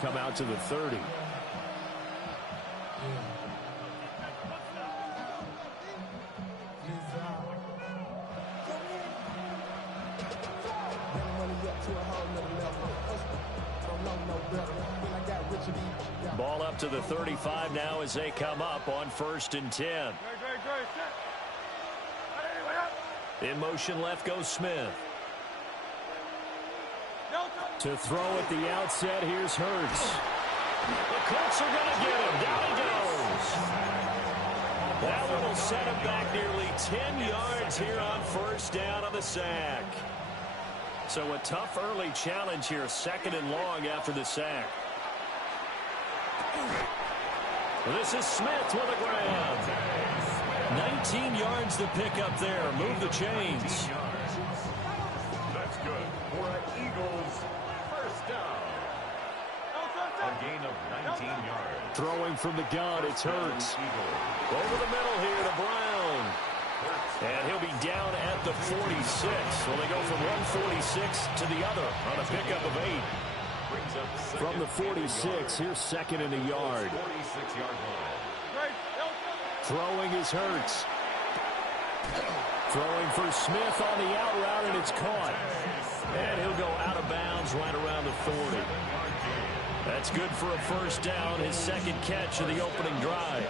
come out to the 30. Ball up to the 35 now as they come up on 1st and 10. In motion left goes Smith. To throw at the outset, here's Hurts. The Colts are going to get him. Down he goes. That one will set him back nearly 10 yards here on 1st down on the sack. So a tough early challenge here, 2nd and long after the sack. This is Smith with a grab. 19 yards to pick up there. Move the chains. That's good for an Eagles 1st down. A gain of 19 yards. Throwing from the gun, it's Hurts. Over the middle here to Brown. And he'll be down at the 46. Well, they go from 146 to the other on a pickup of 8. From the 46, here's 2nd and a yard. 46-yard line. Throwing is Hurts. Throwing for Smith on the out route, and it's caught. And he'll go out of bounds right around the 40. That's good for a 1st down, his 2nd catch of the opening drive.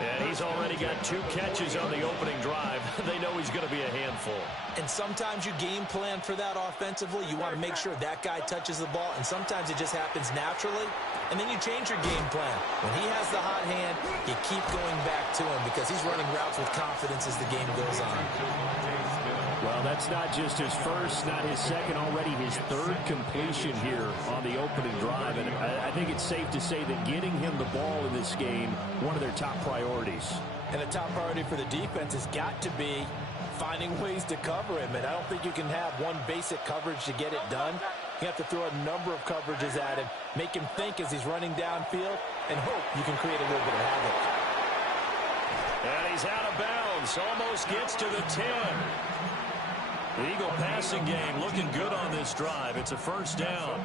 And he's already got 2 catches on the opening drive. They know he's going to be a handful. And sometimes you game plan for that offensively. You want to make sure that guy touches the ball, and sometimes it just happens naturally. And then you change your game plan. When he has the hot hand, you keep going back to him because he's running routes with confidence as the game goes on. Well, that's not just his 1st, not his 2nd, already his 3rd completion here on the opening drive. And I think it's safe to say that getting him the ball in this game, one of their top priorities. And the top priority for the defense has got to be finding ways to cover him. And I don't think you can have one basic coverage to get it done. You have to throw a number of coverages at him, make him think as he's running downfield, and hope you can create a little bit of havoc. And he's out of bounds, almost gets to the 10. The Eagle passing game looking good on this drive. It's a 1st down.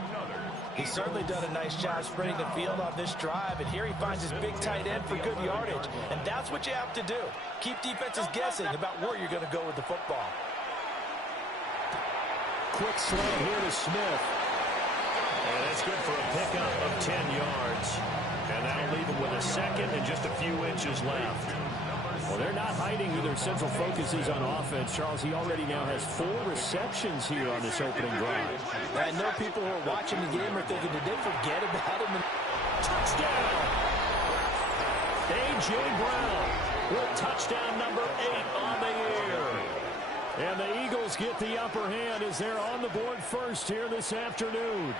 He's certainly done a nice job spreading the field on this drive, and here he finds his big tight end for good yardage. And that's what you have to do. Keep defenses guessing about where you're going to go with the football. Quick slant here to Smith. And that's good for a pickup of 10 yards. And that'll leave him with a 2nd and just a few inches left. Well, they're not hiding who their central focus is on offense. Charles, he already now has 4 receptions here on this opening drive. I know people who are watching the game are thinking, did they forget about him? Touchdown! A.J. Brown with touchdown number 8 on the year. And the Eagles get the upper hand as they're on the board first here this afternoon.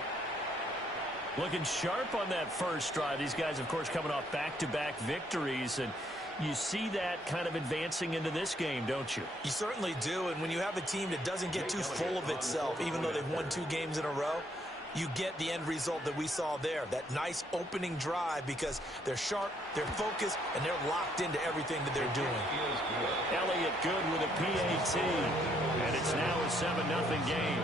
Looking sharp on that first drive. These guys, of course, coming off back-to-back victories, and you see that kind of advancing into this game, don't you? You certainly do, and when you have a team that doesn't get too full of itself, even though they've won 2 games in a row, you get the end result that we saw there, that nice opening drive, because they're sharp, they're focused, and they're locked into everything that they're doing. Elliott good with a PAT, and it's now a 7-0 game.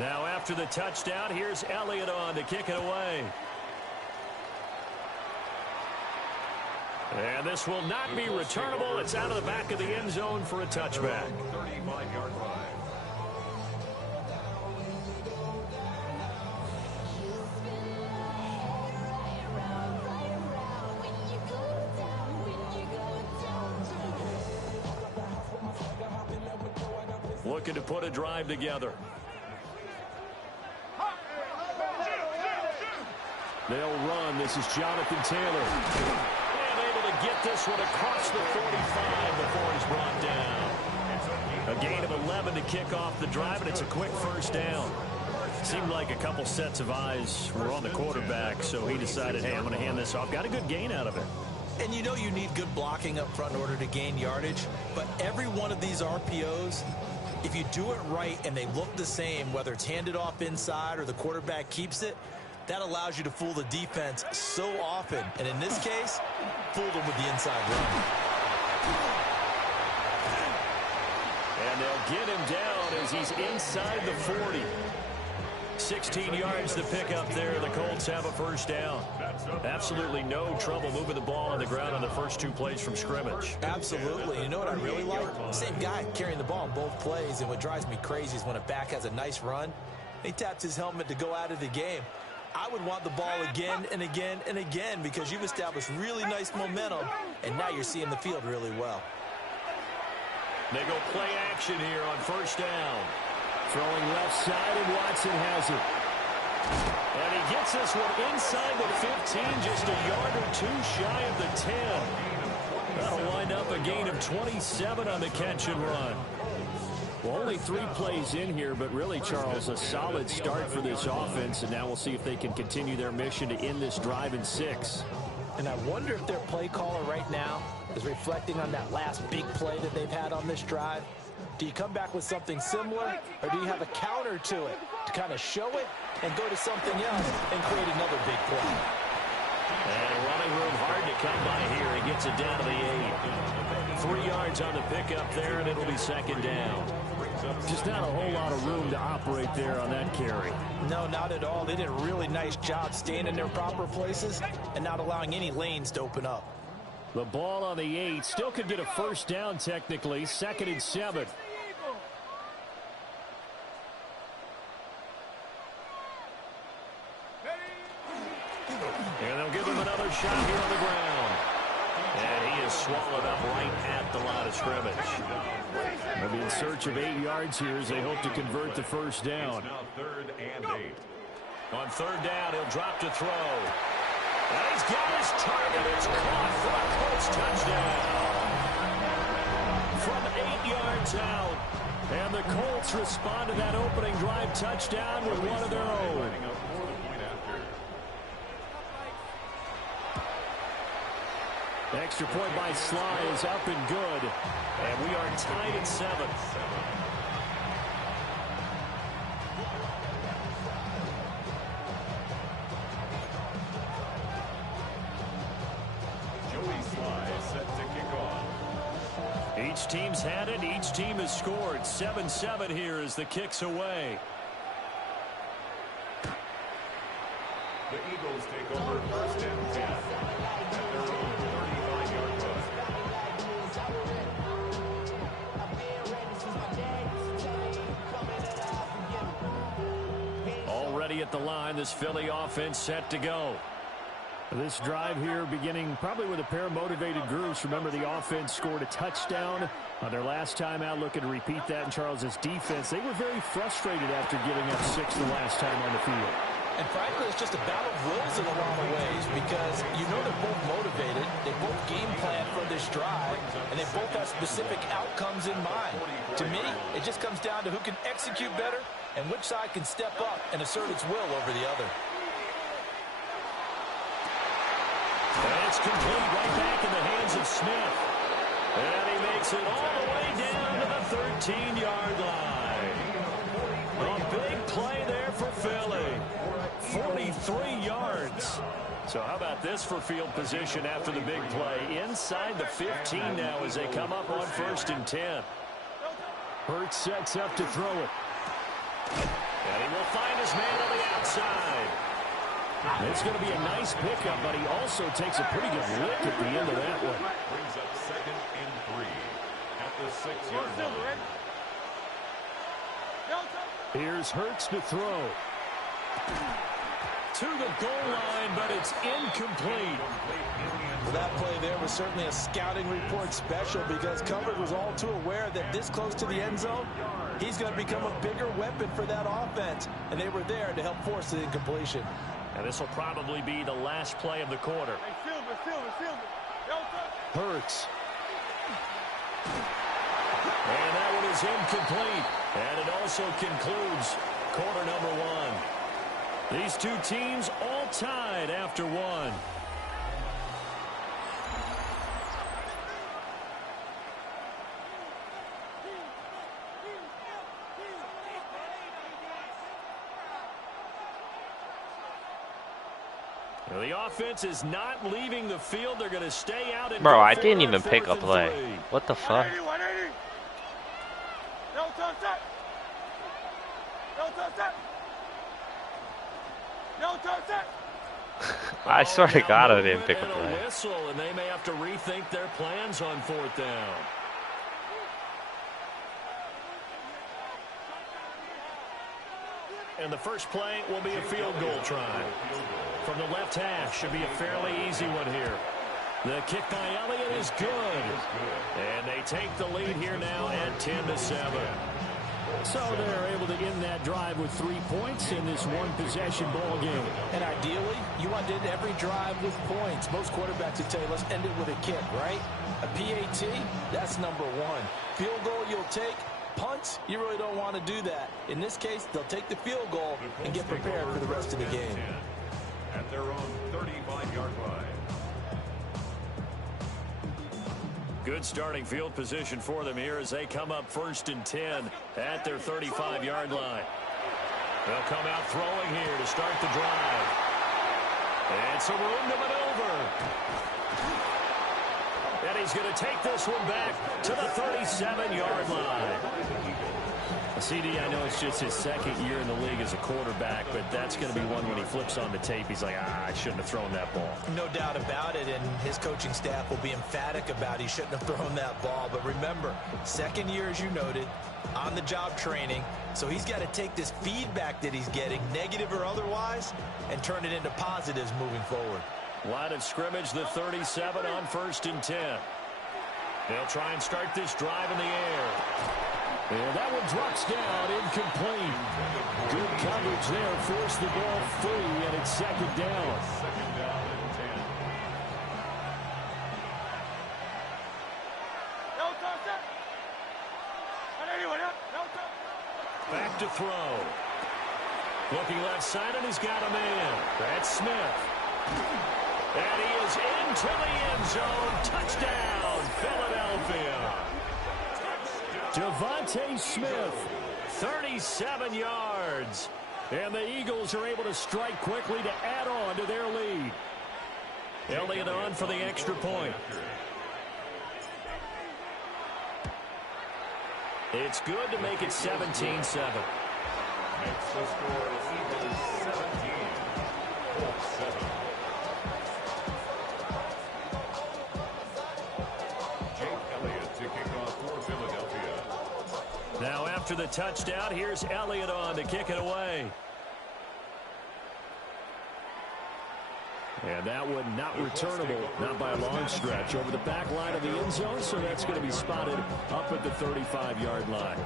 Now after the touchdown, here's Elliott on to kick it away. And this will not be returnable. It's out of the back of the end zone for a touchback. 35-yard line. Looking to put a drive together. They'll run. This is Jonathan Taylor. And able to get this one across the 45 before he's brought down. A gain of 11 to kick off the drive, and it's a quick first down. Seemed like a couple sets of eyes were on the quarterback, so he decided, hey, I'm going to hand this off. Got a good gain out of it. And you know you need good blocking up front in order to gain yardage, but every one of these RPOs, if you do it right and they look the same, whether it's handed off inside or the quarterback keeps it, that allows you to fool the defense so often. And in this case, fooled them with the inside run. And they'll get him down as he's inside the 40. 16 yards to pick up there. The Colts have a first down. Absolutely no trouble moving the ball on the ground on the first two plays from scrimmage. Absolutely. You know what I really like? Same guy carrying the ball on both plays, and what drives me crazy is when a back has a nice run, he taps his helmet to go out of the game. I would want the ball again and again and again because you've established really nice momentum, and now you're seeing the field really well. They go play action here on first down. Throwing left side, and Watson has it. And he gets this one inside the 15, just a yard or two shy of the 10. That'll wind up a gain of 27 on the catch and run. Well, only 3 plays in here, but really, Charles, a solid start for this offense, and now we'll see if they can continue their mission to end this drive in 6. And I wonder if their play caller right now is reflecting on that last big play that they've had on this drive. Do you come back with something similar, or do you have a counter to it to kind of show it and go to something else and create another big play? And running room hard to come by here. He gets it down to the 8. 3 yards on the pickup there, and it'll be second down. Just not a whole lot of room to operate there on that carry. No, not at all. They did a really nice job staying in their proper places and not allowing any lanes to open up. The ball on the 8. Still could get a first down technically. 2nd and 7. And they'll give him another shot here on the ground. And he is swallowed up right at the line of scrimmage. They'll be in search of 8 yards here as they hope to convert the first down. Now 3rd and 8. On 3rd down, he'll drop to throw. And he's got his target. It's caught for a Colts touchdown. From 8 yards out. And the Colts respond to that opening drive touchdown with one of their own. Extra point by Sly is up and good. And we are tied at 7. Each team's had it. Each team has scored. 7-7 here as the kick's away. The Eagles take over 1st and 10 at their own 35-yard line. Already at the line, this Philly offense set to go. This drive here beginning probably with a pair of motivated groups. Remember, the offense scored a touchdown on their last time out. Looking to repeat that in Charles's defense. They were very frustrated after giving up 6 the last time on the field. And frankly, it's just a battle of wills in a lot of ways because you know they're both motivated. They both game plan for this drive, and they both have specific outcomes in mind. To me, it just comes down to who can execute better and which side can step up and assert its will over the other. And it's complete right back in the hands of Smith. And he makes it all the way down to the 13-yard line. A big play there for Philly. 43 yards. So how about this for field position after the big play? Inside the 15 now as they come up on 1st and 10. Hurts sets up to throw it. And he will find his man on the outside. It's going to be a nice pickup, but he also takes a pretty good lick at the end of that one. Brings up 2nd and 3 at the 6-yard line. Here's Hurts to throw. To the goal line, but it's incomplete. Well, that play there was certainly a scouting report special because Covered was all too aware that this close to the end zone, he's going to become a bigger weapon for that offense, and they were there to help force the incompletion. And this will probably be the last play of the quarter. Hurts. And that one is incomplete. And it also concludes quarter number one. These two teams all tied after one. The offense is not leaving the field. They're going to stay out. And bro, I didn't even pick a play. What the fuck? I swear to God, I didn't pick a play. Whistle, and they may have to rethink their plans on fourth down. And the first play will be a field goal try. From the left hash, should be a fairly easy one here. The kick by Elliott is good. And they take the lead here now at 10-7. So they're able to end that drive with 3 points in this one-possession ball game. And ideally, you want to end every drive with points. Most quarterbacks would tell you, let's end it with a kick, right? A PAT, that's number one. Field goal you'll take. Punts, you really don't want to do that. In this case, they'll take the field goal and get prepared for the rest of the game. At their own 35-yard line. Good starting field position for them here as they come up 1st and 10 at their 35-yard line. They'll come out throwing here to start the drive. And some room to maneuver. And he's going to take this one back to the 37-yard line. CD, I know it's just his second year in the league as a quarterback, but that's going to be one when he flips on the tape. He's like, I shouldn't have thrown that ball. No doubt about it, and his coaching staff will be emphatic about he shouldn't have thrown that ball. But remember, second year, as you noted, on-the-job training, so he's got to take this feedback that he's getting, negative or otherwise, and turn it into positives moving forward. Line of scrimmage, the 37 on 1st and 10. They'll try and start this drive in the air. And that one drops down, incomplete. Good coverage there, forced the ball free, and it's second down. Second down and 10. Back to throw. Looking left side, and he's got a man. That's Smith. And he is into the end zone. Touchdown, Philadelphia. Devontae Smith, 37 yards. And the Eagles are able to strike quickly to add on to their lead. Elliott on for the extra point. It's good to make it 17-7. Makes the score Eagles 17, Colts 7. Now after the touchdown, here's Elliott on to kick it away. And that one not returnable, not by a long stretch, over the back line of the end zone, so that's going to be spotted up at the 35-yard line.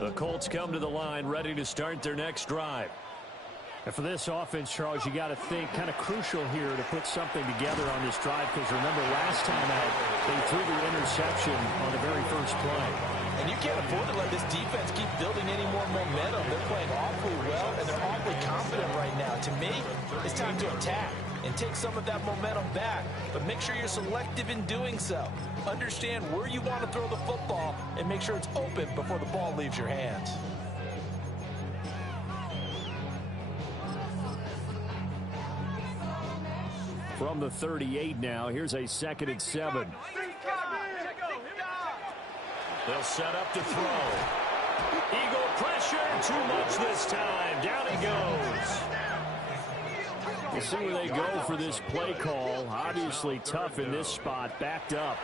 The Colts come to the line, ready to start their next drive. And for this offense, Charles, you got to think kind of crucial here to put something together on this drive, because remember last time out, they threw the interception on the very first play. And you can't afford to let this defense keep building any more momentum. They're playing awfully well, and they're awfully confident right now. To me, it's time to attack and take some of that momentum back. But make sure you're selective in doing so. Understand where you want to throw the football and make sure it's open before the ball leaves your hands. From the 38 now, here's a 2nd and 7. They'll set up to throw. Eagle pressure, too much this time. Down he goes. We'll see where they go for this play call. Obviously tough in this spot, backed up.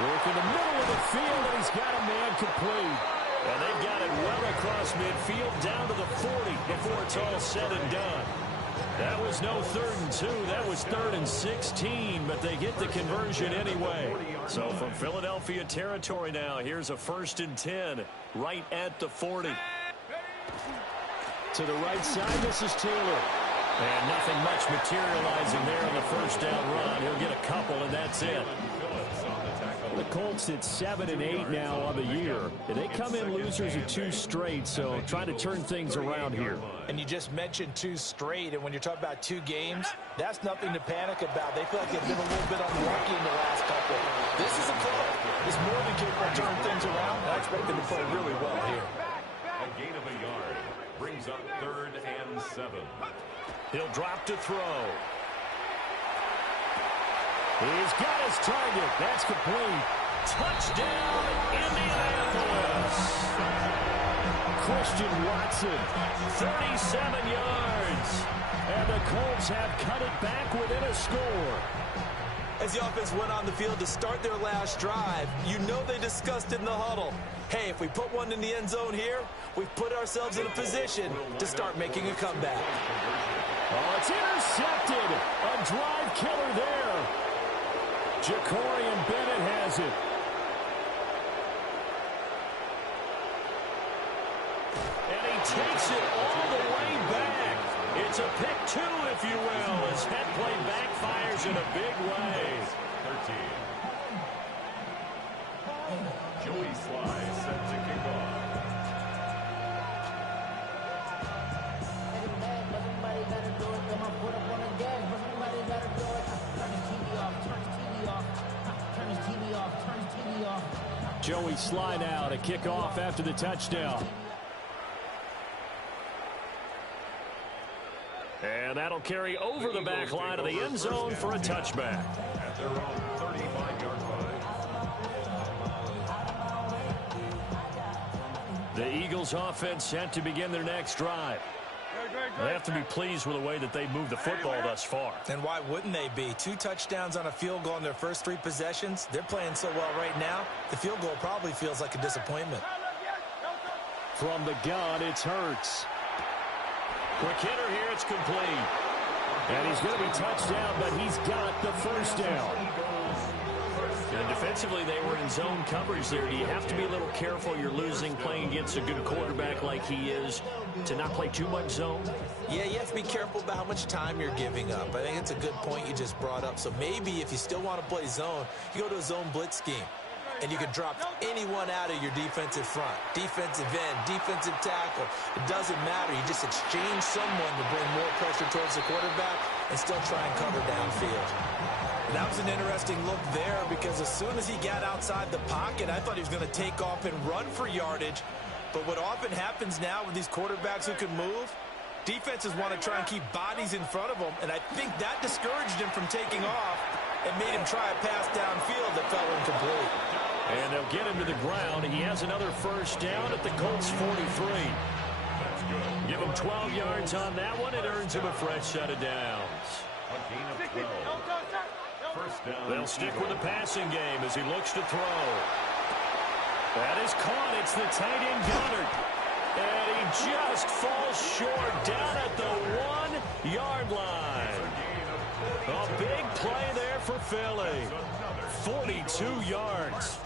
Work in the middle of the field, and he's got a man complete. And they've got it well across midfield, down to the 40 before it's all said and done. That was no 3rd and 2. That was 3rd and 16, but they get the conversion anyway. So from Philadelphia territory now, here's a 1st and 10 right at the 40. To the right side, this is Taylor. And nothing much materializing there on the 1st down run. He'll get a couple, and that's it. The Colts at 7 and 8 now on the year. And they come in losers of 2 straight, so trying to turn things around here. And you just mentioned 2 straight, and when you're talking about 2 games, that's nothing to panic about. They feel like they've been a little bit unlucky in the last couple. This is a club. It's more than capable of turning things around. I expect them to play really well here. A gain of a yard brings up 3rd and 7. He'll drop to throw. He's got his target. That's complete. Touchdown, Indianapolis. Christian Watson, 37 yards. And the Colts have cut it back within a score. As the offense went on the field to start their last drive, you know they discussed in the huddle. Hey, if we put one in the end zone here, we've put ourselves in a position to start making a comeback. Oh, it's intercepted. A drive killer there. Jacorian Bennett has it. And he takes it all the way back. It's a pick 2, if you will, as that play backfires in a big way. 13. Joey Sly set to kick off. Joey Sly now to kick off after the touchdown. And that'll carry over the back line of the end zone for a touchback. At their own 35-yard line. The Eagles offense set to begin their next drive. They have to be pleased with the way that they moved the football thus far. And why wouldn't they be? 2 touchdowns on a field goal in their first 3 possessions. They're playing so well right now, the field goal probably feels like a disappointment. From the gun, it's Hurts. Quick hitter here, it's complete. And he's going to be touchdown, but he's got the 1st down. And defensively, they were in zone coverage there. Do you have to be a little careful? You're losing playing against a good quarterback like he is to not play too much zone? Yeah, you have to be careful about how much time you're giving up. I think it's a good point you just brought up. So maybe if you still want to play zone, you go to a zone blitz scheme. And you can drop anyone out of your defensive front. Defensive end, defensive tackle. It doesn't matter. You just exchange someone to bring more pressure towards the quarterback and still try and cover downfield. And that was an interesting look there because as soon as he got outside the pocket, I thought he was going to take off and run for yardage. But what often happens now with these quarterbacks who can move, defenses want to try and keep bodies in front of them. And I think that discouraged him from taking off and made him try a pass downfield that fell incomplete. And they'll get him to the ground. He has another 1st down at the Colts 43. Give him 12 yards on that one. It earns him a fresh set of downs. A gain of 12. 1st down. They'll stick with the passing game as he looks to throw. That is caught. It's the tight end Goddard. And he just falls short down at the 1-yard line. A big play there for Philly. 42 yards.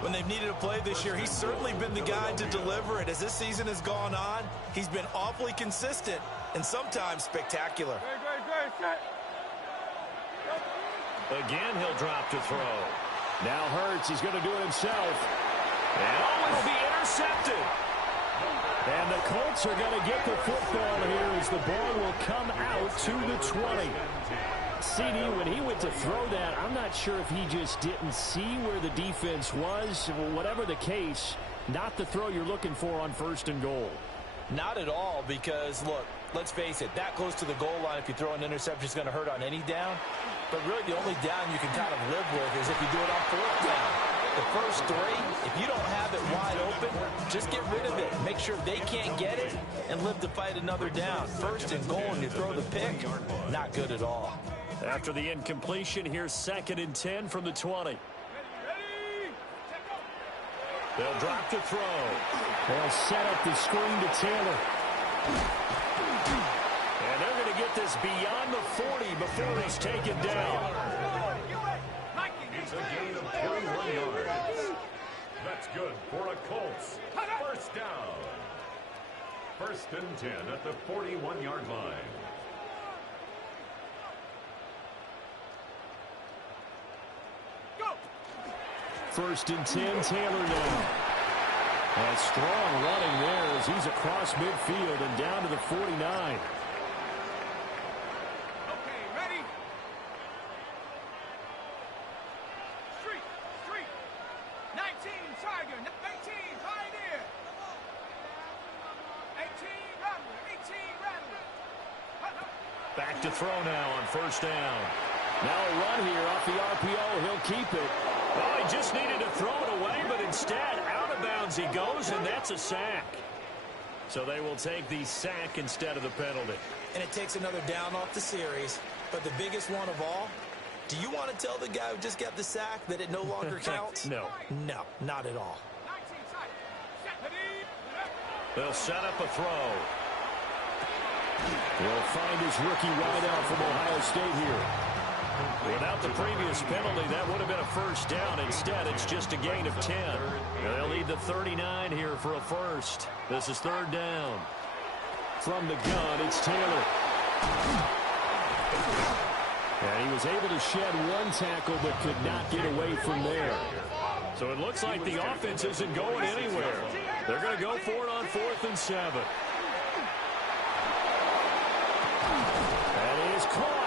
When they've needed a play this year, he's certainly been the guy to deliver it. As this season has gone on, he's been awfully consistent and sometimes spectacular. Again, he'll drop to throw. Now Hurts, he's going to do it himself. And it'll be intercepted. And the Colts are going to get the football here as the ball will come out to the 20. CD, when he went to throw that, I'm not sure if he just didn't see where the defense was. Whatever the case, not the throw you're looking for on 1st and goal. Not at all because, look, let's face it, that close to the goal line, if you throw an interception, is going to hurt on any down. But really the only down you can kind of live with is if you do it on 4th down. The first 3, if you don't have it wide open, just get rid of it. Make sure they can't get it and live to fight another down. 1st and goal and you throw the pick, not good at all. After the incompletion, here's 2nd and 10 from the 20. They'll drop to throw. They'll set up the screen to Taylor. And they're going to get get this beyond the 40 before he's taken down. It's a gain of 21 yards. That's good for a Colts. First down. First and 10 at the 41-yard line. First and 10, Taylor now. And strong running there as he's across midfield and down to the 49. Okay, ready? Street. 19, Tiger. 19, Pioneer. 18, Rattler. Back to throw now on first down. Now a run here off the RPO. He'll keep it. Oh, he just needed to throw it away, but instead out of bounds he goes, and that's a sack. So they will take the sack instead of the penalty. And it takes another down off the series. But the biggest one of all, do you want to tell the guy who just got the sack that it no longer counts? No. No, not at all. 19, Tiger. They'll set up a throw. He'll find his rookie wideout from Ohio State here. Without the previous penalty, that would have been a first down. Instead, it's just a gain of 10. They'll lead the 39 here for a first. This is third down. From the gun, it's Taylor. And he was able to shed one tackle but could not get away from there. So it looks like the offense isn't going anywhere. They're going to go for it on 4th and 7. And he is caught.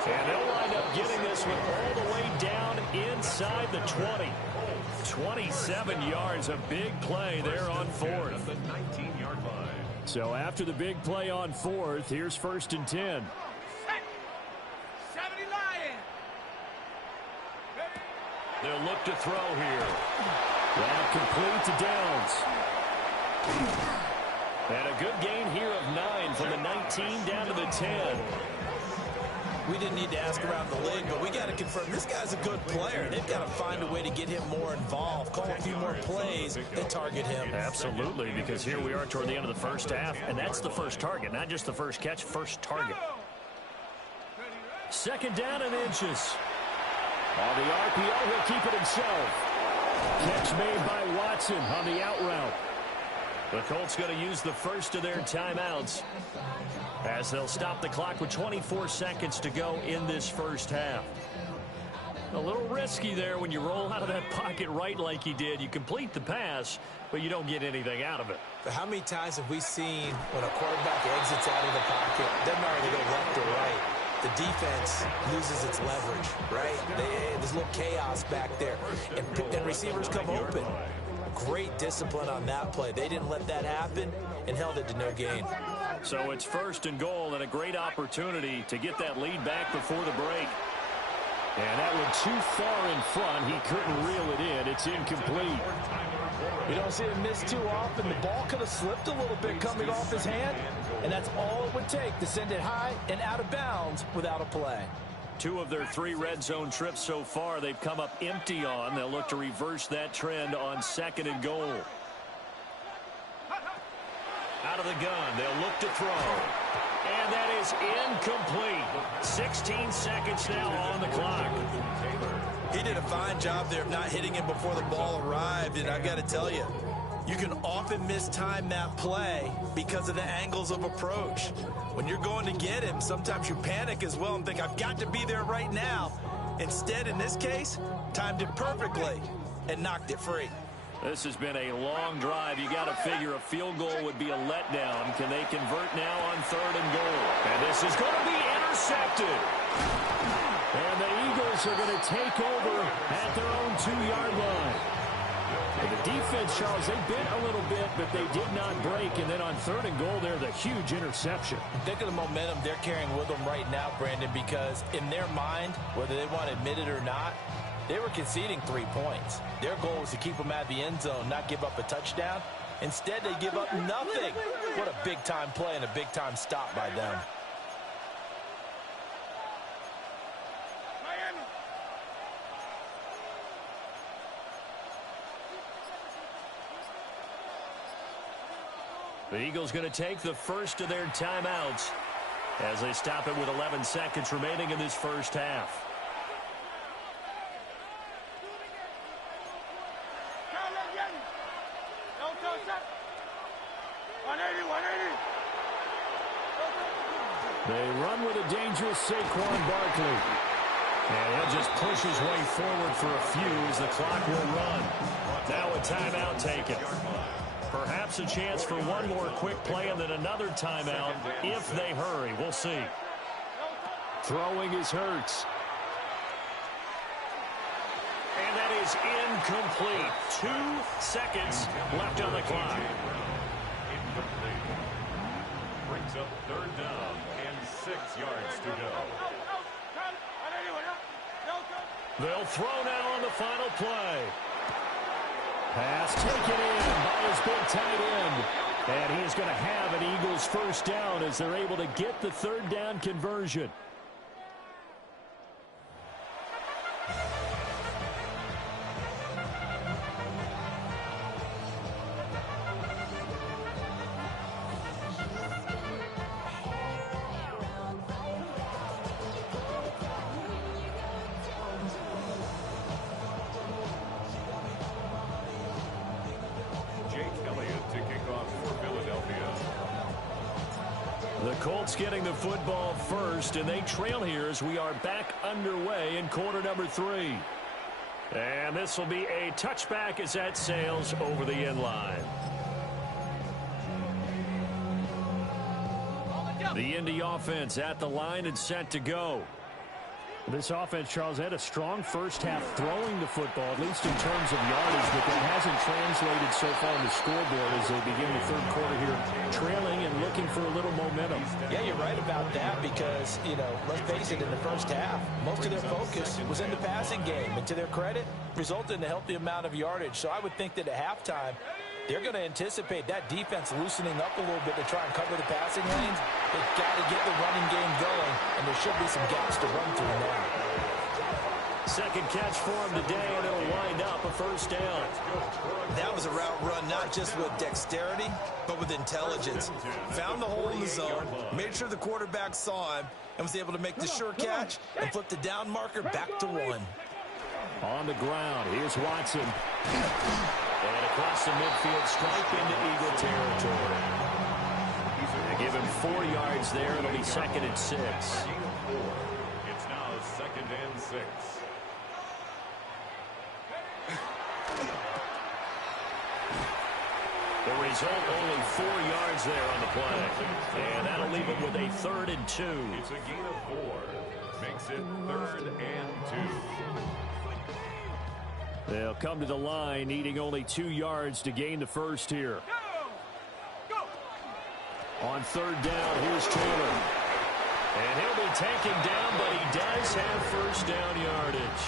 And they'll wind up getting this one all the way down inside the 20. 27 yards, a big play there on 4th. At the 19-yard line. So after the big play on 4th, here's first and 10. 70 Lion. They'll look to throw here. That complete to Downs. And a good gain here of 9 from the 19 down to the 10. We didn't need to ask around the league, but we got to confirm this guy's a good player. They've got to find a way to get him more involved, call a few more plays that target him. Absolutely, because here we are toward the end of the first half, and that's the first target, not just the first catch, first target. Second down and inches. On the RPO, he'll keep it himself. Catch made by Watson on the out route. The Colts going to use the first of their timeouts as they'll stop the clock with 24 seconds to go in this first half. A little risky there when you roll out of that pocket right like he did. You complete the pass, but you don't get anything out of it. But how many times have we seen when a quarterback exits out of the pocket, doesn't matter if they go left or right, the defense loses its leverage, right? There's a little chaos back there, and receivers come open. Great discipline on that play. They didn't let that happen and held it to no gain. So it's first and goal and a great opportunity to get that lead back before the break. And that went too far in front. He couldn't reel it in. It's incomplete. You don't see him miss too often. The ball could have slipped a little bit coming off his hand, and that's all it would take to send it high and out of bounds without a play. 2 of their 3 red zone trips so far they've come up empty on. They'll look to reverse that trend on second and goal. Out of the gun, they'll look to throw. And that is incomplete. 16 seconds now on the clock. He did a fine job there of not hitting him before the ball arrived, and I've got to tell you, you can often mistime that play because of the angles of approach. When you're going to get him, sometimes you panic as well and think, I've got to be there right now. Instead, in this case, timed it perfectly and knocked it free. This has been a long drive. You got to figure a field goal would be a letdown. Can they convert now on third and goal? And this is going to be intercepted. And the Eagles are going to take over at their own 2-yard line. And the defense, Charles, they bit a little bit, but they did not break. And then on third and goal, there's a huge interception. Think of the momentum they're carrying with them right now, Brandon, because in their mind, whether they want to admit it or not, they were conceding 3 points. Their goal was to keep them out of the end zone, not give up a touchdown. Instead, they give up nothing. What a big-time play and a big-time stop by them. The Eagles going to take the first of their timeouts as they stop it with 11 seconds remaining in this first half. They run with a dangerous Saquon Barkley. And he'll just push his way forward for a few as the clock will run. Now a timeout taken. Perhaps a chance for one more quick play and then another timeout if they hurry. We'll see. Throwing is Hurts. And that is incomplete. 2 seconds left on the clock. Incomplete. Brings up third down and 6 yards to go. They'll throw now on the final play. Pass taken in by his big tight end. And he is going to have an Eagles first down as they're able to get the third down conversion. Colts getting the football first, and they trail here as we are back underway in quarter number 3. And this will be a touchback as that sails over the end line. The Indy offense at the line and set to go. This offense, Charles, had a strong first half throwing the football, at least in terms of yardage, but that hasn't translated so far on the scoreboard as they begin the third quarter here, trailing and looking for a little momentum. Yeah, you're right about that because, let's face it, in the first half, most of their focus was in the passing game. And to their credit, resulted in a healthy amount of yardage. So I would think that at halftime, they're going to anticipate that defense loosening up a little bit to try and cover the passing lanes. They've got to get the running game going, and there should be some gaps to run through now. Second catch for him today, and it'll wind up a first down. That was a route run not just with dexterity, but with intelligence. Found the hole in the zone, made sure the quarterback saw him, and was able to make the sure catch and flip the down marker back to 1. On the ground, here's Watson. And across the midfield, strike into Eagle territory. They give him 4 yards there. It'll be second and 6. It's now second and 6. The result, only 4 yards there on the play. And that'll leave him with a 3rd and 2. It's a gain of 4. Makes it 3rd and 2. They'll come to the line, needing only 2 yards to gain the first here. On third down, here's Taylor. And he'll be taken down, but he does have first down yardage.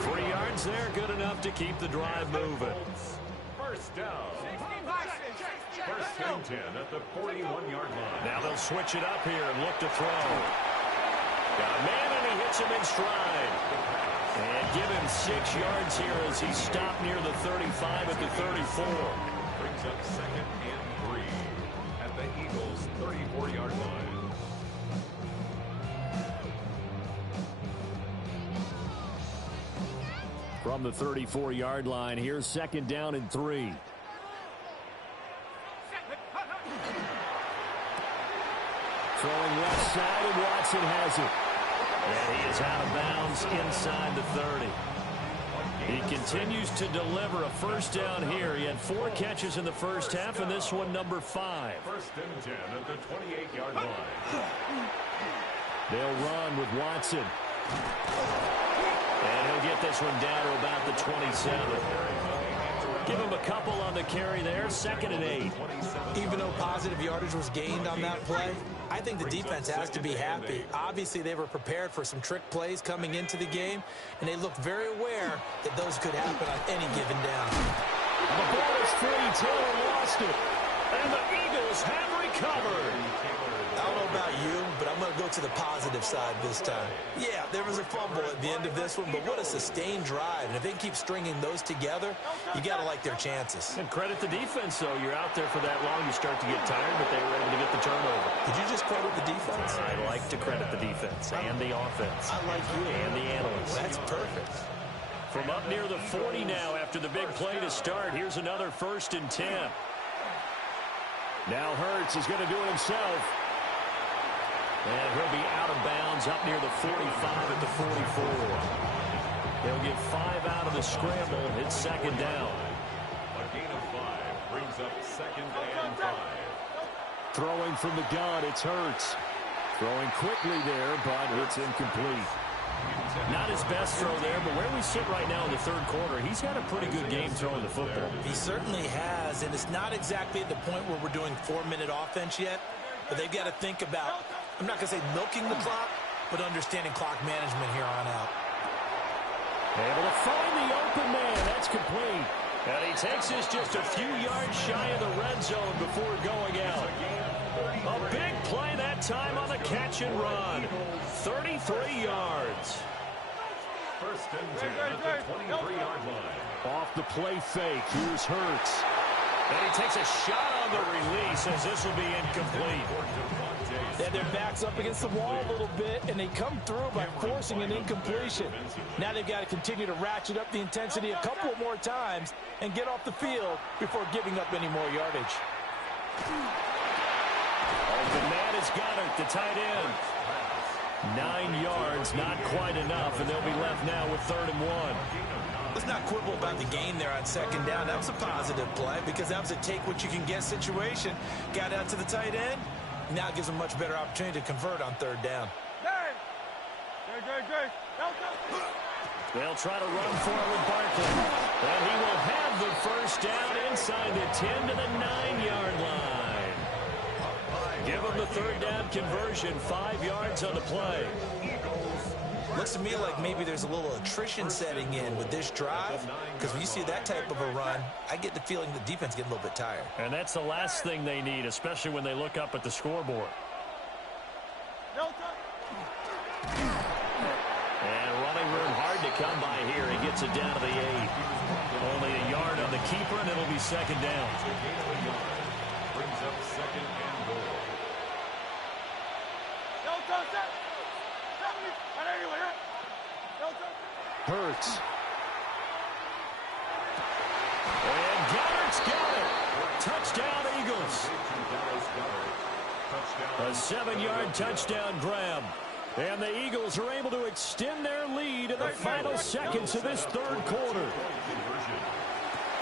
3 yards there, good enough to keep the drive moving. First down. First and 10 at the 41-yard line. Now they'll switch it up here and look to throw. Got a man, and he hits him in stride. And give him 6 yards here as he stopped near the 35 at the 34. Brings up second and 3 at the Eagles' 34-yard line. From the 34-yard line, here's second down and 3. Throwing left side, and Watson has it. And he is out of bounds inside the 30. He continues to deliver a first down here. He had 4 catches in the first half, and this one number 5. First and 10 at the 28-yard line. They'll run with Watson. And he'll get this one down to about the 27. Give him a couple on the carry there. Second and 8. Even though positive yardage was gained on that play, I think the defense has to be happy. Obviously, they were prepared for some trick plays coming into the game, and they looked very aware that those could happen on any given down. The ball is free. Taylor lost it. And the Eagles have recovered. I don't know about you, but I'm going to go to the positive side this time. Yeah, there was a fumble at the end of this one, but what a sustained drive. And if they keep stringing those together, you got to like their chances. And credit the defense, though. You're out there for that long, you start to get tired, but they were able to get the turnover. Did you just credit the defense? I like to credit the defense and the offense. I like you. And the analysts. That's perfect. From up near the 40 now after the big play to start, here's another 1st and 10. Now Hurts is going to do it himself. And he'll be out of bounds up near the 45 at the 44. They'll get 5 out of the scramble. It's 2nd down. A gain of 5 brings up 2nd and 5. Throwing from the gun, it's Hurts. Throwing quickly there, but it's incomplete. Not his best throw there, but where we sit right now in the 3rd quarter, he's had a pretty good game throwing the football. He certainly has, and it's not exactly at the point where we're doing 4-minute offense yet, but they've got to think about, I'm not going to say milking the clock, but understanding clock management here on out. Able to find the open man. That's complete. And he takes this just a few yards shy of the red zone before going out. A big play that time on the catch and run. 33 yards. 1st and 10 at the 23-yard line. Off the play fake. Here's Hurts. And he takes a shot on the release as this will be incomplete. Yeah, their back's up against the wall a little bit, and they come through by forcing an incompletion. Now they've got to continue to ratchet up the intensity a couple more times and get off the field before giving up any more yardage. The man is Goddard, the tight end. 9 yards, not quite enough, and they'll be left now with 3rd and 1. Let's not quibble about the gain there on 2nd down. That was a positive play because that was a take-what-you-can-get situation. Got out to the tight end. Now it gives them a much better opportunity to convert on 3rd down. They'll try to run for it with Barkley. And he will have the 1st down inside the 10 to the 9-yard line. Give him the 3rd down conversion, 5 yards on the play. Looks to me like maybe there's a little attrition setting in with this drive, because when you see that type of a run, I get the feeling the defense getting a little bit tired. And that's the last thing they need, especially when they look up at the scoreboard. And running room hard to come by here. He gets it down to the 8. Only a yard on the keeper, and it'll be 2nd down. Brings up 2nd and goal. Hurts. And Goddard's got it. Touchdown, Eagles. A 7-yard touchdown grab. And the Eagles are able to extend their lead in the final seconds of this 3rd quarter.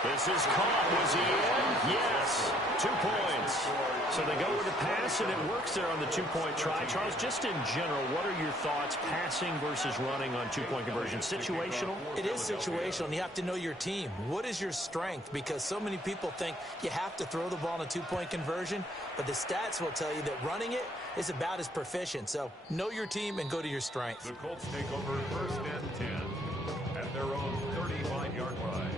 This is caught. Was he in? Yes. 2 points. So they go with the pass, and it works there on the 2-point try. Charles, just in general, what are your thoughts passing versus running on 2-point conversion? Situational? It is situational, and you have to know your team. What is your strength? Because so many people think you have to throw the ball in a 2-point conversion, but the stats will tell you that running it is about as proficient. So know your team and go to your strength. The Colts take over 1st and 10 at their own 35-yard line.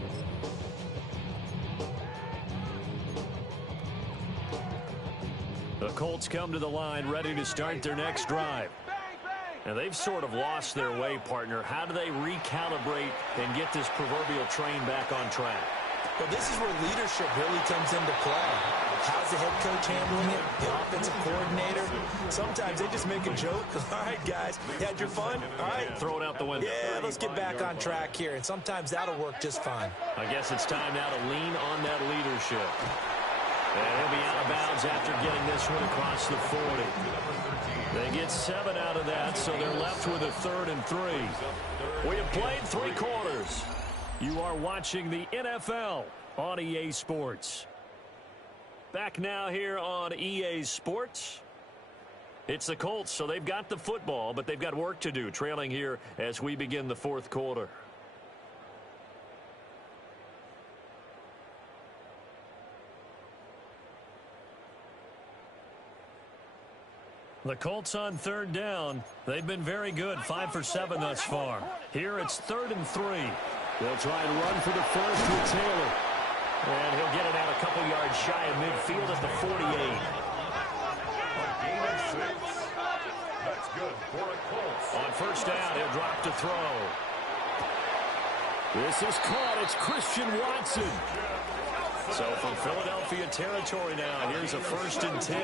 The Colts come to the line ready to start their next drive. And they've sort of lost their way, partner. How do they recalibrate and get this proverbial train back on track? Well, this is where leadership really comes into play. How's the head coach handling it? The offensive coordinator? Sometimes they just make a joke. All right, guys, you had your fun? All right. Throw it out the window. Yeah, let's get back on track here. And sometimes that'll work just fine. I guess it's time now to lean on that leadership. And he'll be out of bounds after getting this one across the 40. They get 7 out of that, so they're left with a 3rd and 3. We have played 3 quarters. You are watching the NFL on EA Sports. Back now here on EA Sports. It's the Colts, so they've got the football, but they've got work to do, trailing here as we begin the 4th quarter. The Colts on 3rd down. They've been very good, 5 for 7 thus far. Here it's 3rd and 3. They'll try and run for the first with Taylor. And he'll get it out a couple yards shy of midfield at the 48. A gain of 6. That's first down. He'll drop to throw. This is caught. It's Christian Watson. So from Philadelphia territory now, here's a 1st and 10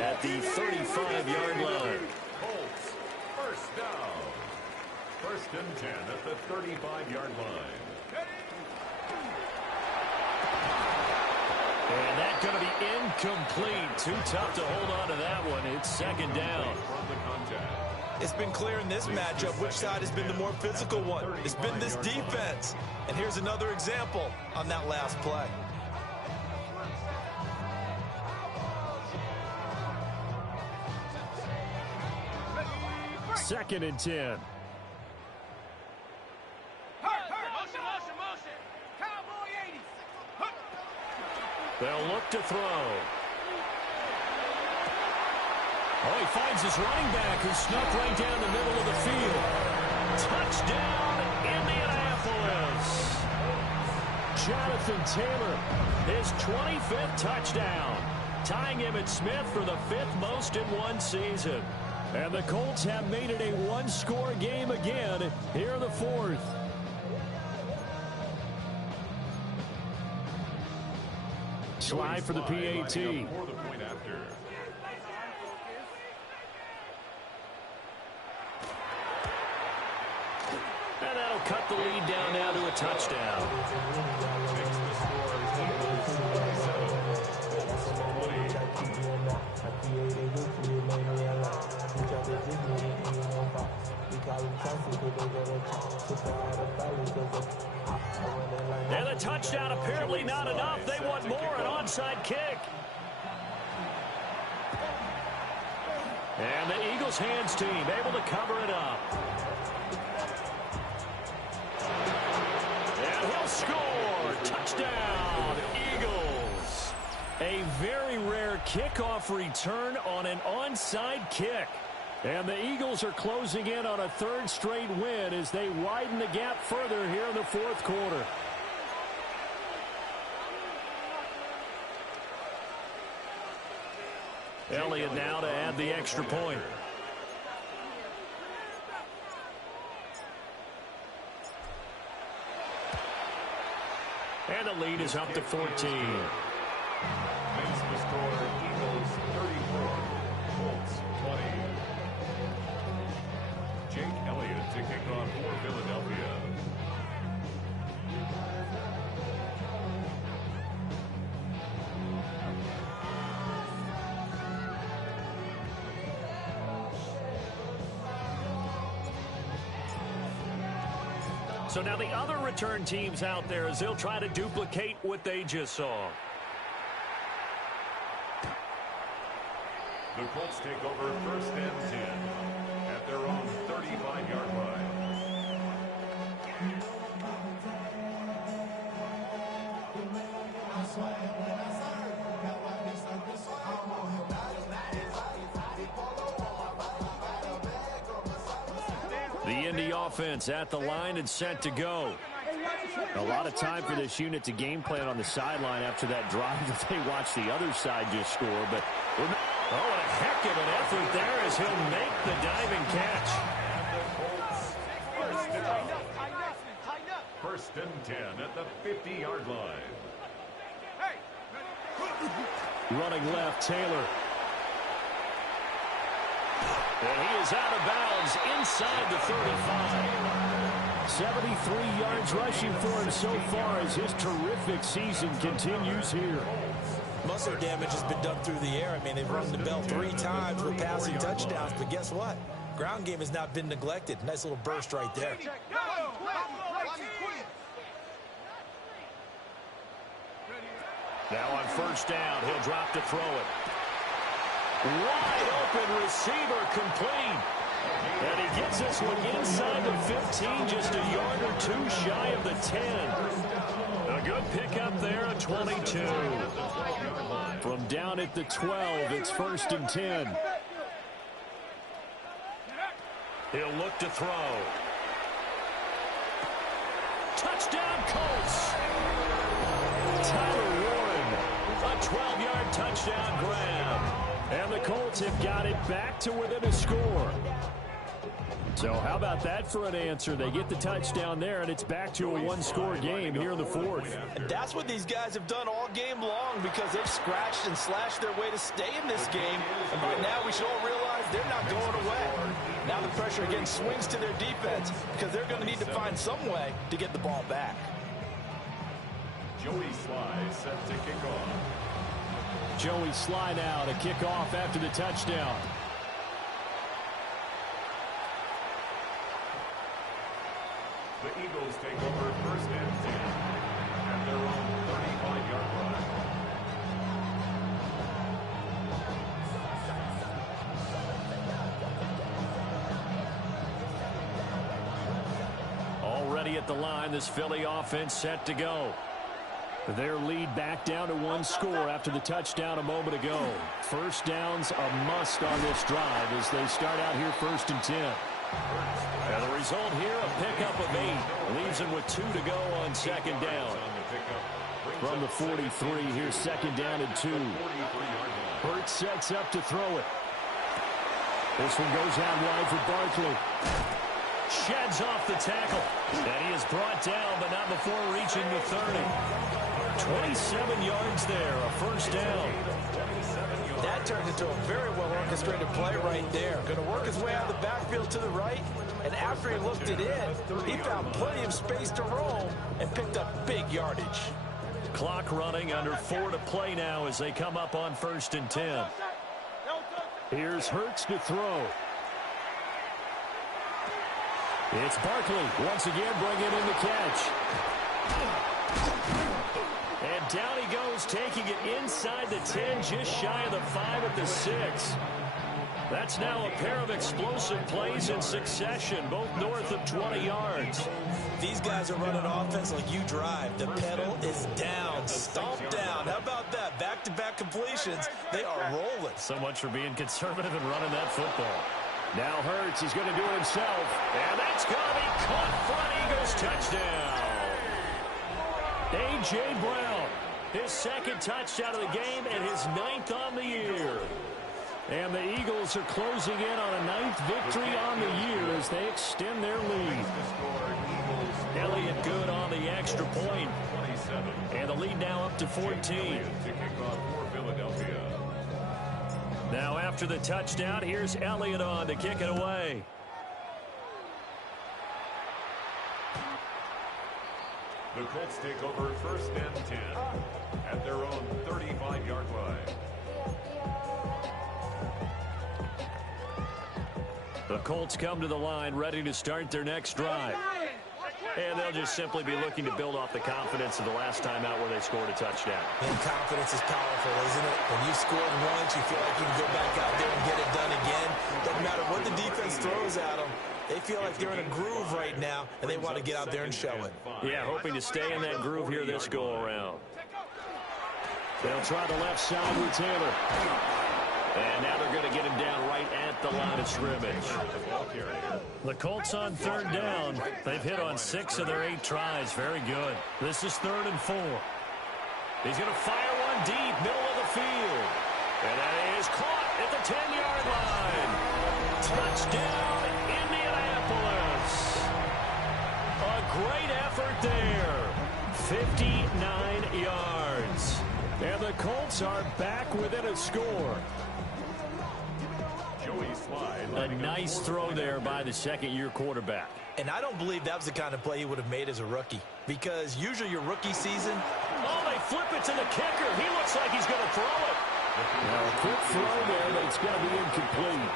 at the 35-yard line. Colts, first down. 1st and 10 at the 35-yard line. And that's going to be incomplete. Too tough to hold on to that one. It's 2nd down. From the contact. It's been clear in this matchup which side has been the more physical one. It's been this defense. And here's another example on that last play. 2nd and 10. Motion. Cowboy 80. They'll look to throw. Oh, he finds his running back who snuck right down the middle of the field. Touchdown, Indianapolis. Jonathan Taylor, his 25th touchdown, tying Emmitt Smith for the 5th most in one season. And the Colts have made it a one-score game again here in the 4th. Slide for the PAT. For the point after. And that'll cut the lead down now to a touchdown. Makes the score Eagles 27, Colts 20. And the touchdown apparently not enough. They want more, an onside kick. And the Eagles hands team able to cover it up. And he'll score. Touchdown, Eagles. A very rare kickoff return on an onside kick. And the Eagles are closing in on a 3rd straight win as they widen the gap further here in the 4th quarter. Elliott now to add the extra point. And the lead is up to 14. Makes the score Eagles 34, Colts 20. Jake Elliott to kick off for Philadelphia. So now the other return teams out there as they'll try to duplicate what they just saw. The Colts take over 1st and 10 at their own 35-yard line. The Indy offense at the line and set to go. A lot of time for this unit to game plan on the sideline after that drive that they watched the other side just score. But oh, what a heck of an effort there as he'll make the diving catch. First and 10 at the 50-yard line. Running left, Taylor. And he is out of bounds inside the 35. 73 yards rushing for him so far as his terrific season continues here. Muscle damage has been done through the air. I mean, they've rung the bell 3 times with passing touchdowns, but guess what? Ground game has not been neglected. Nice little burst right there. Now on first down, he'll drop to throw it. Wide open receiver complete. And he gets this one inside the 15, just a yard or 2 shy of the 10. A good pickup there, a 22. From down at the 12, it's 1st and 10. He'll look to throw. Touchdown, Colts. Tyler Warren, a 12-yard touchdown grab. And the Colts have got it back to within a score. So how about that for an answer? They get the touchdown there, and it's back to a one-score game here in the fourth. And that's what these guys have done all game long because they've scratched and slashed their way to stay in this game. And by now we should all realize they're not going away. Now the pressure again swings to their defense because they're going to need to find some way to get the ball back. Joey Sly set to kick off. Joey Sly now to kick off after the touchdown. The Eagles take over first and 10 at their own 35-yard line. Already at the line, this Philly offense set to go. Their lead back down to one score after the touchdown a moment ago. First down's a must on this drive as they start out here first and 10. And the result here, a pickup of 8. Leaves them with 2 to go on second down. From the 43, here's second down and 2. Hurts sets up to throw it. This one goes out wide for Barkley. Sheds off the tackle. And he is brought down, but not before reaching the 30. 27 yards there, a first down. That turned into a very well-orchestrated play right there. Going to work his way out of the backfield to the right, and after he looked it in, he found plenty of space to roam and picked up big yardage. Clock running, under 4 to play now as they come up on first and 10. Here's Hurts to throw. It's Barkley once again bringing in the catch. And down he goes, taking it inside the 10, just shy of the 5 at the 6. That's now a pair of explosive plays in succession, both north of 20 yards. These guys are running offense like you drive. The pedal is down, stomped down. How about that? Back-to-back completions. They are rolling. So much for being conservative and running that football. Now Hurts is going to do it himself. And that's going to be caught front. Eagles touchdown. A.J. Brown, his second touchdown of the game and his 9th on the year. And the Eagles are closing in on a 9th victory on the year as they extend their lead. Elliott good on the extra point. And the lead now up to 14. Now after the touchdown, here's Elliott on to kick it away. The Colts take over first and 10 at their own 35-yard line. The Colts come to the line ready to start their next drive. And they'll just simply be looking to build off the confidence of the last time out where they scored a touchdown. And confidence is powerful, isn't it? When you scored once, you feel like you can go back out there and get it done again. Doesn't matter what the defense throws at them. They feel like they're in a groove right now, and they want to get out there and show it. Yeah, hoping to stay in that groove here this go-around. They'll try the left side with Taylor. And now they're going to get him down right at the line of scrimmage. The Colts on third down. They've hit on 6 of their 8 tries. Very good. This is 3rd and 4. He's going to fire one deep, middle of the field. And that is caught at the 10-yard line. Touchdown, Indianapolis. A great effort there. 59 yards. And the Colts are back within a score. A nice throw there by the second-year quarterback. And I don't believe that was the kind of play he would have made as a rookie. Because usually your rookie season... Oh, they flip it to the kicker. He looks like he's going to throw it. Now, a quick throw there, but it's going to be incomplete.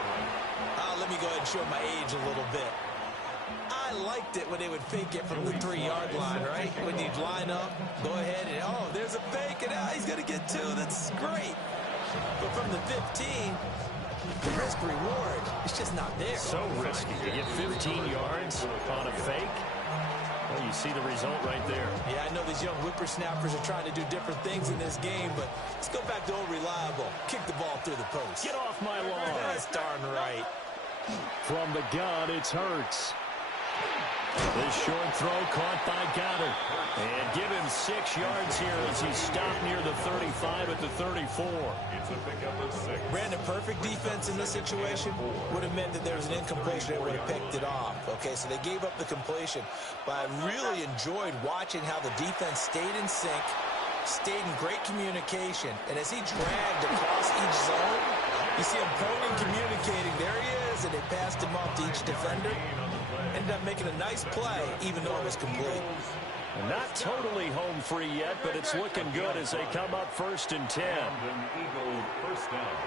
Let me go ahead and show my age a little bit. I liked it when they would fake it from the 3-yard line, right? When you'd line up, go ahead and, oh, there's a fake, and now he's going to get 2. That's great. But from the 15... the risk-reward, it's just not there. So risky to get 15 yards on a fake. Well, you see the result right there. Yeah, I know these young whippersnappers are trying to do different things in this game, but let's go back to old reliable. Kick the ball through the post. Get off my lawn. That's darn right. From the gun, it's Hurts. This short throw caught by Goddard. And give him 6 yards here as he stopped near the 35 at the 34. It's a pickup of 6. Brandon, perfect defense in this situation would have meant that there was an incompletion. They would have picked it off. Okay, so they gave up the completion. But I really enjoyed watching how the defense stayed in sync, stayed in great communication. And as he dragged across each zone, you see him pointing, communicating. There he is, and they passed him off to each defender. Ended up making a nice play, even though it was complete. Not totally home free yet, but it's looking good as they come up 1st and 10.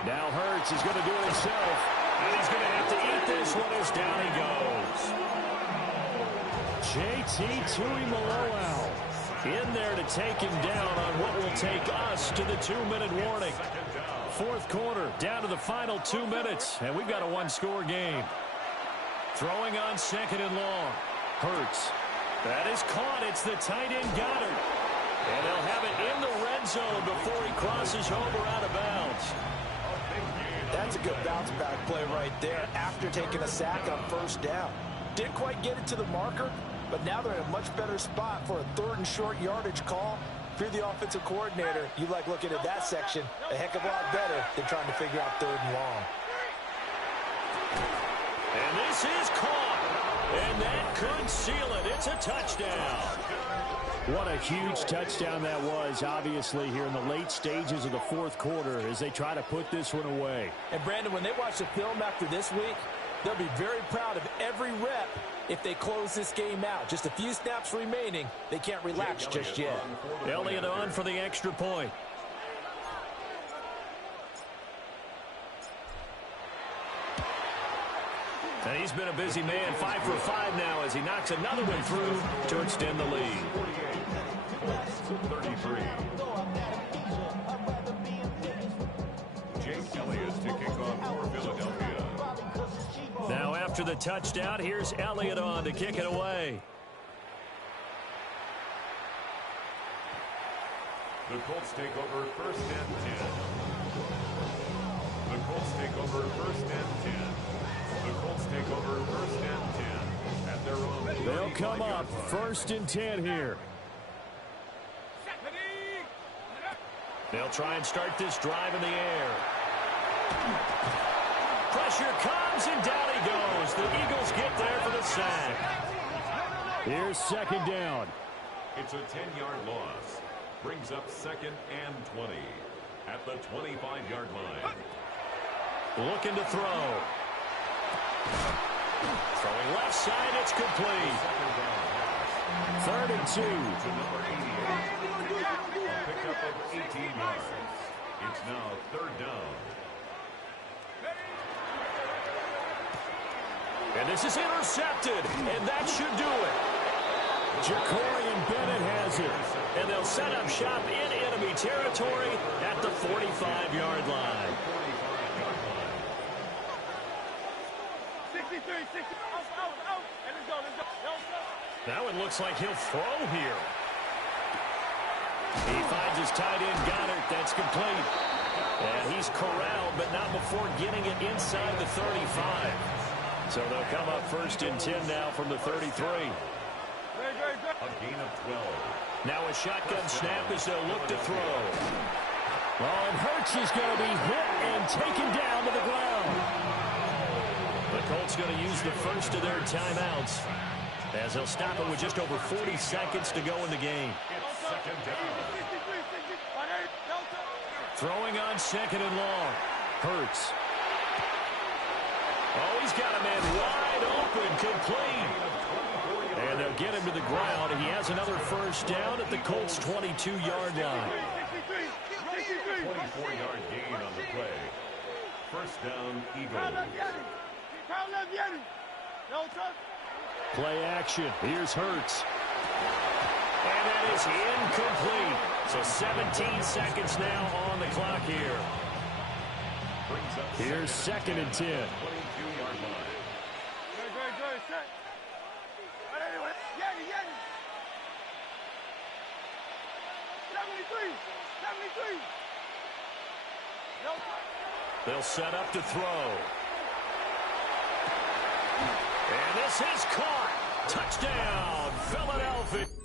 Now Hurts is going to do it himself, and he's going to have to eat this one as down he goes. JT Tuimoloau in there to take him down on what will take us to the 2-minute warning. 4th quarter, down to the final 2 minutes, and we've got a 1-score game. Throwing on 2nd and long. Hurts. That is caught. It's the tight end Goddard. And they'll have it in the red zone before he crosses over out of bounds. That's a good bounce back play right there after taking a sack on 1st down. Didn't quite get it to the marker, but now they're in a much better spot for a 3rd and short yardage call. If you're the offensive coordinator, you like looking at that section a heck of a lot better than trying to figure out 3rd and long. And this is caught. And that could seal it. It's a touchdown. What a huge touchdown that was, obviously, here in the late stages of the 4th quarter as they try to put this one away. And, Brandon, when they watch the film after this week, they'll be very proud of every rep if they close this game out. Just a few snaps remaining. They can't relax just yet. Elliott on for the extra point. And he's been a busy man, 5 for 5 now as he knocks another one through to extend the lead. 33. Jake Elliott to kick off for Philadelphia. Now after the touchdown, here's Elliott on to kick it away. The Colts take over 1st and 10. The Colts take over 1st and 10. The Colts take over 1st and 10 at their own. They'll come up 1st and 10 here. They'll try and start this drive in the air. Pressure comes, and down he goes. The Eagles get there for the sack. Here's 2nd down. It's a 10-yard loss. Brings up 2nd and 20 at the 25-yard line. Looking to throw. Throwing left side, it's complete. 3rd and 2. To number 88. A pickup of 18 yards. It's now 3rd down. And this is intercepted, and that should do it. Jacorian Bennett has it, and they'll set up shop in enemy territory at the 45-yard line. 63, 60, out, and let's go. Now it looks like he'll throw here. He finds his tight end Goddard. That's complete. And he's corralled, but not before getting it inside the 35. So they'll come up 1st and 10 now from the 33. A gain of 12. Now a shotgun snap as they'll look to throw. Oh, and Hurts is going to be hit and taken down to the ground. The Colts going to use the first of their timeouts as they'll stop it with just over 40 seconds to go in the game. It's 2nd down. Throwing on 2nd and long. Hurts. Oh, he's got a man wide open, complete. And they'll get him to the ground. He has another 1st down at the Colts' 22-yard line. 24-yard gain on the play. 1st down, Eagles. Play action. Here's Hurts. And that is incomplete. So 17 seconds now on the clock here. Here's 2nd and 10. 22-yard line. They'll set up to throw. And this is caught. Touchdown, Philadelphia.